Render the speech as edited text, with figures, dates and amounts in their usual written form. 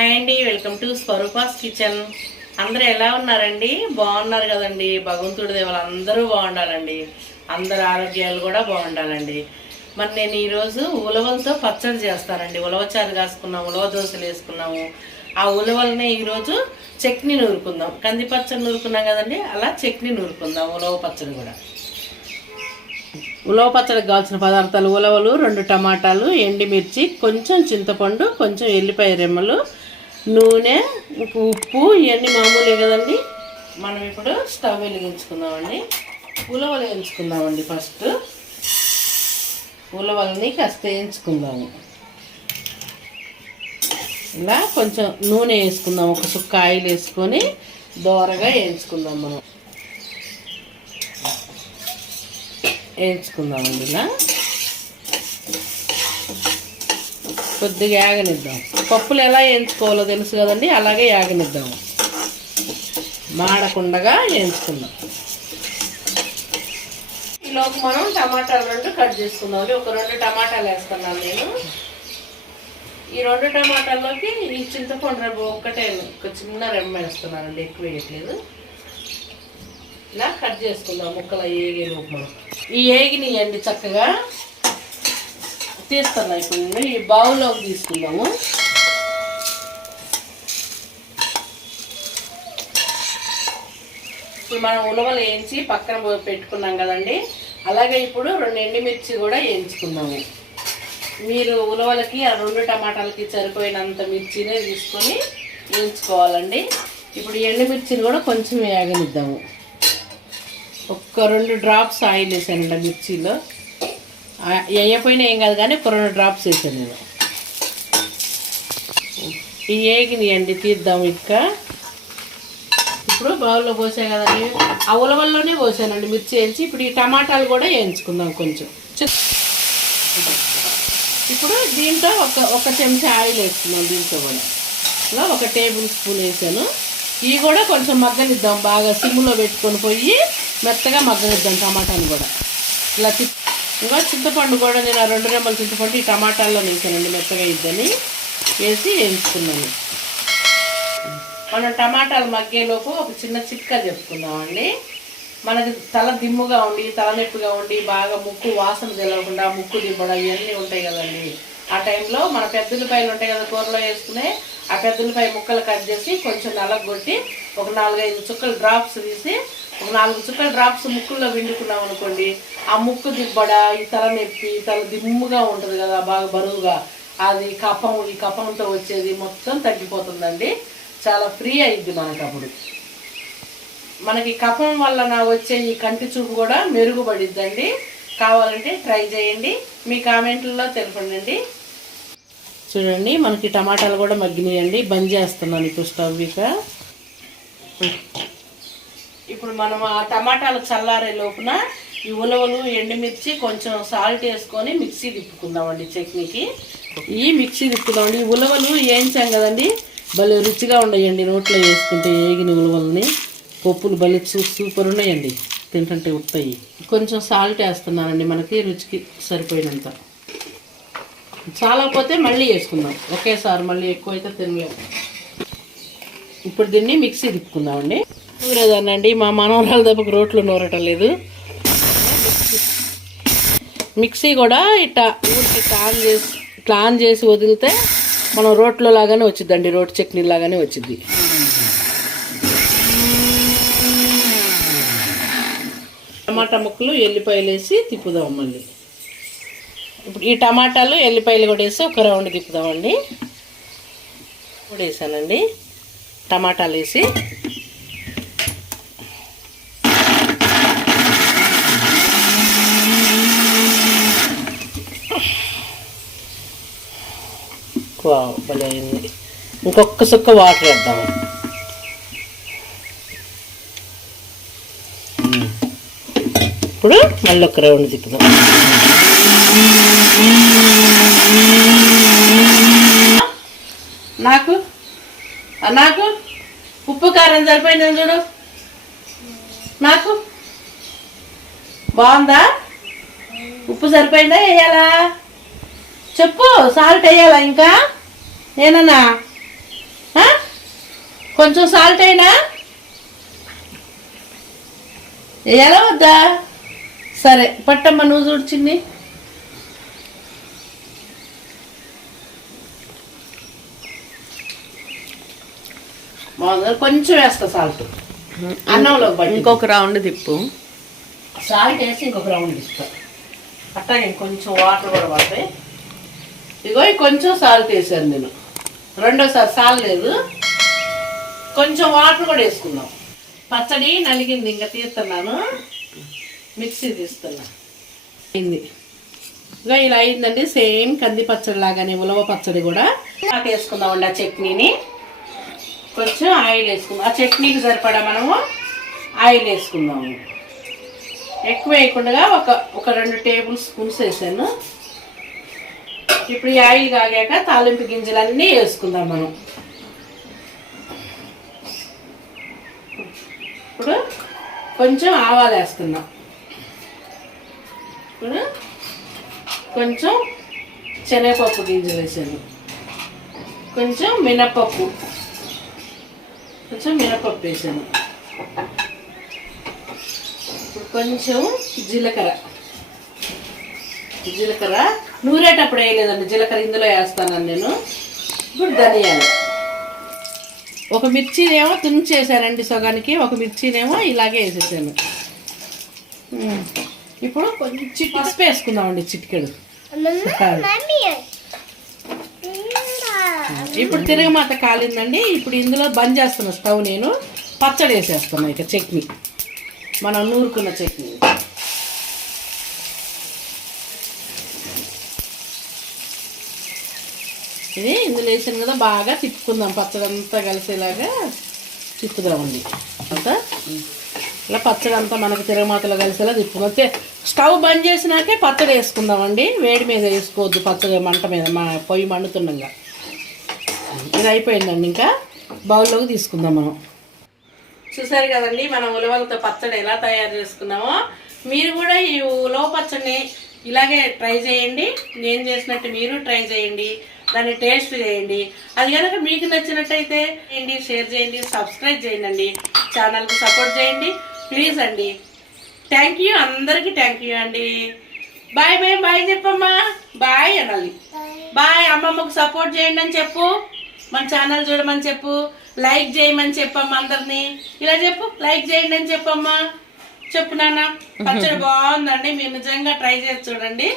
Hi అండి, welcome to Swarupa's kitchen. అందరూ ఎలా ఉన్నారండి? బాగున్నారు కదండి. భగవంతుడి దేవల అందరూ బాగుండాలండి, అందరు ఆరోగ్యాలు కూడా బాగుండాలండి. మరి నేను ఈరోజు ఉలవలతో పచ్చడి చేస్తానండి. ఉలవచారు కాసుకున్నాము, ఉలవ దోశలు వేసుకున్నాము. ఆ ఉలవలనే ఈరోజు చట్నీ నూరుకుందాం. కంది పచ్చడి నూరుకున్నాం కదండి, అలా చట్నీ నూరుకుందాం. ఉలవ పచ్చడి కూడా. ఉలవ పచ్చడికి కావాల్సిన పదార్థాలు: ఉలవలు, 2 టమాటాలు, ఎండుమిర్చి, కొంచెం చింతపండు, కొంచెం ఎల్లిపాయ రెమ్మలు, నూనె, ఉప్పు, ఇవన్నీ మామూలే కదండి. మనం ఇప్పుడు స్టవ్ వెలిగించుకుందామండి. ఉలవలు వేయించుకుందామండి. ఫస్ట్ ఉలవలని కాస్త వేయించుకుందాము. ఇలా కొంచెం నూనె వేసుకుందాం, ఒక సుక్క ఆయిల్ వేసుకొని దోరగా వేయించుకుందాం. మనం వేయించుకుందామండి. ఇలా కొద్దిగా యాగనిద్దాం. పప్పులు ఎలా వేయించుకోవాలో తెలుసు కదండి, అలాగే యాగనిద్దాము. మాడకుండగా వేయించుకుందాం. ఈలోపు మనం టమాటాలు 2 కట్ చేసుకుందాం. ఒక 2 టమాటాలు వేస్తున్నాను నేను. ఈ 2 టమాటాల్లోకి ఈ చింతపండు రెమ్మ ఒక చిన్న రెమ్మ వేస్తున్నానండి, ఎక్కువ వేయట్లేదు. ఇలా కట్ చేసుకుందాం ముక్కలు ఏగేలోపు. మనం ఈ ఏగినాయండి చక్కగా తీస్తున్నా. ఇప్పుడు ఈ బౌల్లోకి తీసుకుందాము. ఇప్పుడు మనం ఉలవలు వేయించి పక్కన పెట్టుకున్నాం కదండి, అలాగే ఇప్పుడు 2 ఎండుమిర్చి కూడా వేయించుకుందాము. మీరు ఉలవలకి ఆ 2 టమాటాలకి సరిపోయినంత మిర్చినే తీసుకొని వేయించుకోవాలండి. ఇప్పుడు ఎండుమిర్చిని కూడా కొంచెం వేగనిద్దాము. ఒక 2 డ్రాప్స్ ఆయిల్ వేసానండి మిర్చిలో. వేయపోయినా ఏం కాదు, కానీ ఒక 2 డ్రాప్స్ వేసాను నేను. ఈ ఏగినాయండి, తీద్దాము. ఇప్పుడు బౌల్లో పోసాయి కదండి, ఆ ఉలవల్లోనే పోసానండి మిర్చి వేయించి. ఇప్పుడు ఈ టమాటాలు కూడా వేయించుకుందాం కొంచెం. ఇప్పుడు దీంట్లో ఒక చెంచా ఆయిల్ వేసుకుందాం. దీంట్లో కూడా ఇలా 1 టేబుల్ స్పూన్ వేసాను. ఇవి కూడా కొంచెం మగ్గనిద్దాం. బాగా సిమ్లో పెట్టుకొని పోయి మెత్తగా మగ్గనిద్దాం టమాటాలు కూడా. ఇలా ఇంకా చింతపండు కూడా నేను ఆ 2 రెమ్మల చింతపండు ఈ టమాటాల్లో వేసానండి, మెత్తగా ఇద్దని వేసి వేయించుకున్నాను. మనం టమాటాలు మగ్గేలోపు ఒక చిన్న చిట్కా చెప్పుకుందామండి. మనకి తల దిమ్ముగా ఉండి, తలనొప్పిగా ఉండి, బాగా ముక్కు వాసన తెలవకుండా ముక్కు దిమ్మడం ఇవన్నీ ఉంటాయి కదండి. ఆ టైంలో మన పెద్దలపాయలు ఉంటాయి కదా కూరలో వేసుకునే, ఆ పెద్దలపాయ ముక్కలు కట్ చేసి కొంచెం నలగొట్టి ఒక 4-5 చుక్కలు డ్రాప్స్ తీసి ఒక 4 చుక్కల డ్రాప్స్ ముక్కుల్లో విండుకున్నాం అనుకోండి, ఆ ముక్కు దిబ్బడ, ఈ తలనొప్పి, తల దిమ్ముగా ఉంటుంది కదా బాగా బరువుగా, అది కఫం, ఈ కఫంతో వచ్చేది మొత్తం తగ్గిపోతుందండి. చాలా ఫ్రీ అయింది మనకు. అప్పుడు మనకి కఫం వల్ల వచ్చే ఈ కంటి చూపు కూడా మెరుగుపడిద్దండి. కావాలంటే ట్రై చేయండి, మీ కామెంట్లలో తెలపండి. చూడండి, మనకి టమాటాలు కూడా మగ్గినాయండి. బంద్ చేస్తున్నాను ఇప్పుడు స్టవ్. ఇప్పుడు మనం ఆ టమాటాలు చల్లారే లోపున ఈ ఉలవలు, ఎండుమిర్చి, కొంచెం సాల్ట్ వేసుకొని మిక్సీ తిప్పుకుందామండి చట్నీకి. ఈ మిక్సీ తిప్పుదామండి. ఈ ఉలవలు వేయించాం కదండి, భలే రుచిగా ఉన్నాయండి నోట్లో వేసుకుంటే. ఏగిన ఉలవలని పప్పులు భలే సూపర్ ఉన్నాయండి, తింటుంటే ఉట్టాయి. కొంచెం సాల్ట్ వేస్తున్నానండి, మనకి రుచికి సరిపోయినంత. చాలా పోతే మళ్ళీ వేసుకుందాం ఒకేసారి, మళ్ళీ ఎక్కువైతే తినలేము. ఇప్పుడు దీన్ని మిక్సీ తిప్పుకుందామండి. నూరేదానండి, మా మనవరాలు దెబ్బకు రోట్లు నూరటం లేదు. మిక్సీ కూడా ఇట్లా ఊరికి ఆన్ చేసి వదిలితే మనం రోట్లో లాగానే వచ్చిద్దండి, రోటి చట్నీ లాగానే వచ్చింది. టమాటా ముక్కలు, ఎల్లిపాయలు వేసి తిప్పుదాం మళ్ళీ. ఇప్పుడు ఈ టమాటాలు, ఎల్లిపాయలు కూడా వేసి ఒక రౌండ్ తిప్పుదామండి. కూడా వేసానండి టమాటాలు వేసి. భలే అయింది. ఇంకొక సుక్క వాటర్ వేద్దాము. ఇప్పుడు మళ్ళీ ఒక రౌండ్ తిప్పుదాం. నాకు నాకు ఉప్పు కారం సరిపోయిందని చూడు. నాకు బాగుందా? ఉప్పు సరిపోయిందా? వేయాలా చెప్పు. సాల్ట్ వేయాలా ఇంకా? నేనన్నా కొంచెం సాల్ట్ అయినా ఎలా వద్దా? సరే పట్టమ్మ, నువ్వు చూడు చిన్ని. కొంచెం వేస్తా సాల్ట్ అన్నంలో. ఇంకొక రౌండ్ తిప్పు. సాల్ట్ వేసి ఇంకొక రౌండ్ తిప్పుతా. అట్లాగే కొంచెం వాటర్ కూడా పడతాయి. ఇగో కొంచెం సాల్ట్ వేసాను నేను. రెండోసారి సాల్ట్ లేదు, కొంచెం వాటర్ కూడా వేసుకుందాం. పచ్చడి నలిగింది, ఇంకా తీస్తున్నాను, మిక్సీ తీస్తున్నా. అయింది ఇక ఇలా అయిందండి. సేమ్ కంది పచ్చడి లాగానే ఉలవ పచ్చడి కూడా వేసుకుందామండి. ఆ చట్నీని కొంచెం ఆయిల్ వేసుకుందాం. ఆ చట్నీకి సరిపడా మనము ఆయిల్ వేసుకుందాము. ఎక్కువ వేయకుండా ఒక 2 టేబుల్ స్పూన్స్ వేసాను. ఇప్పుడు ఈ ఆయిల్ కాగాక తాలింపు గింజలన్నీ వేసుకుందాం మనం. ఇప్పుడు కొంచెం ఆవాలు వేస్తున్నాం. ఇప్పుడు కొంచెం శనగపప్పు గింజలు వేసాను. కొంచెం మినపప్పు వేసాను. ఇప్పుడు కొంచెం జీలకర్ర నూరేటప్పుడు వేయలేదండి, జీలకర్ర ఇందులో వేస్తాను నేను. ఇప్పుడు ధనియాలు. ఒక మిర్చినేమో తుంచేసానండి సగానికి, ఒక మిర్చినేమో ఇలాగే వేసేసాను. ఇప్పుడు కొంచెం పసుపు వేసుకుందామండి, చిటికెడు. ఇప్పుడు తిరగమాత కాలిందండి. ఇప్పుడు ఇందులో బంద్ చేస్తున్నా స్టవ్. నేను పచ్చడి వేసేస్తున్నా. ఇక చట్నీ, మనం నూరుకున్న చట్నీ. ఇది ఇందులో వేసాను కదా, బాగా తిప్పుకుందాం. పచ్చడి అంతా కలిసేలాగా తిప్పుదామండి. అంతా ఇలా పచ్చడి అంతా మనకు తిరగమాతలో కలిసేలా తిప్పుకుందాం. స్టవ్ బంద్ చేసినాకే పచ్చడి వేసుకుందామండి. వేడి మీద వేసుకోవద్దు పచ్చడి, మంట మీద, మా పొయ్యి మండుతుండగా. ఇది అయిపోయిందండి. ఇంకా బౌల్లోకి తీసుకుందాం మనం. చూసారు కదండి మనం ఉలవలతో పచ్చడి ఎలా తయారు చేసుకున్నామో. మీరు కూడా ఈ ఉలవ పచ్చడిని ఇలాగే ట్రై చేయండి. నేను చేసినట్టు మీరు ట్రై చేయండి, దాన్ని టేస్ట్ చేయండి. అది కనుక మీకు నచ్చినట్టయితే చేయండి, షేర్ చేయండి, సబ్స్క్రైబ్ చేయండి, ఛానల్కి సపోర్ట్ చేయండి ప్లీజ్ అండి. థ్యాంక్ యూ, అందరికీ థ్యాంక్ యూ అండి. Bye bye. బాయ్ చెప్పమ్మా. బాయ్ అనాలి. బాయ్. అమ్మమ్మకు సపోర్ట్ చేయండి అని చెప్పు, మన ఛానల్ చూడమని చెప్పు, లైక్ చేయమని చెప్పమ్మా అందరినీ. ఇలా చెప్పు, లైక్ చేయండి అని చెప్పమ్మా. చెప్పు నాన్న. పచ్చడి బాగుందండి, మీరు నిజంగా ట్రై చేసి చూడండి.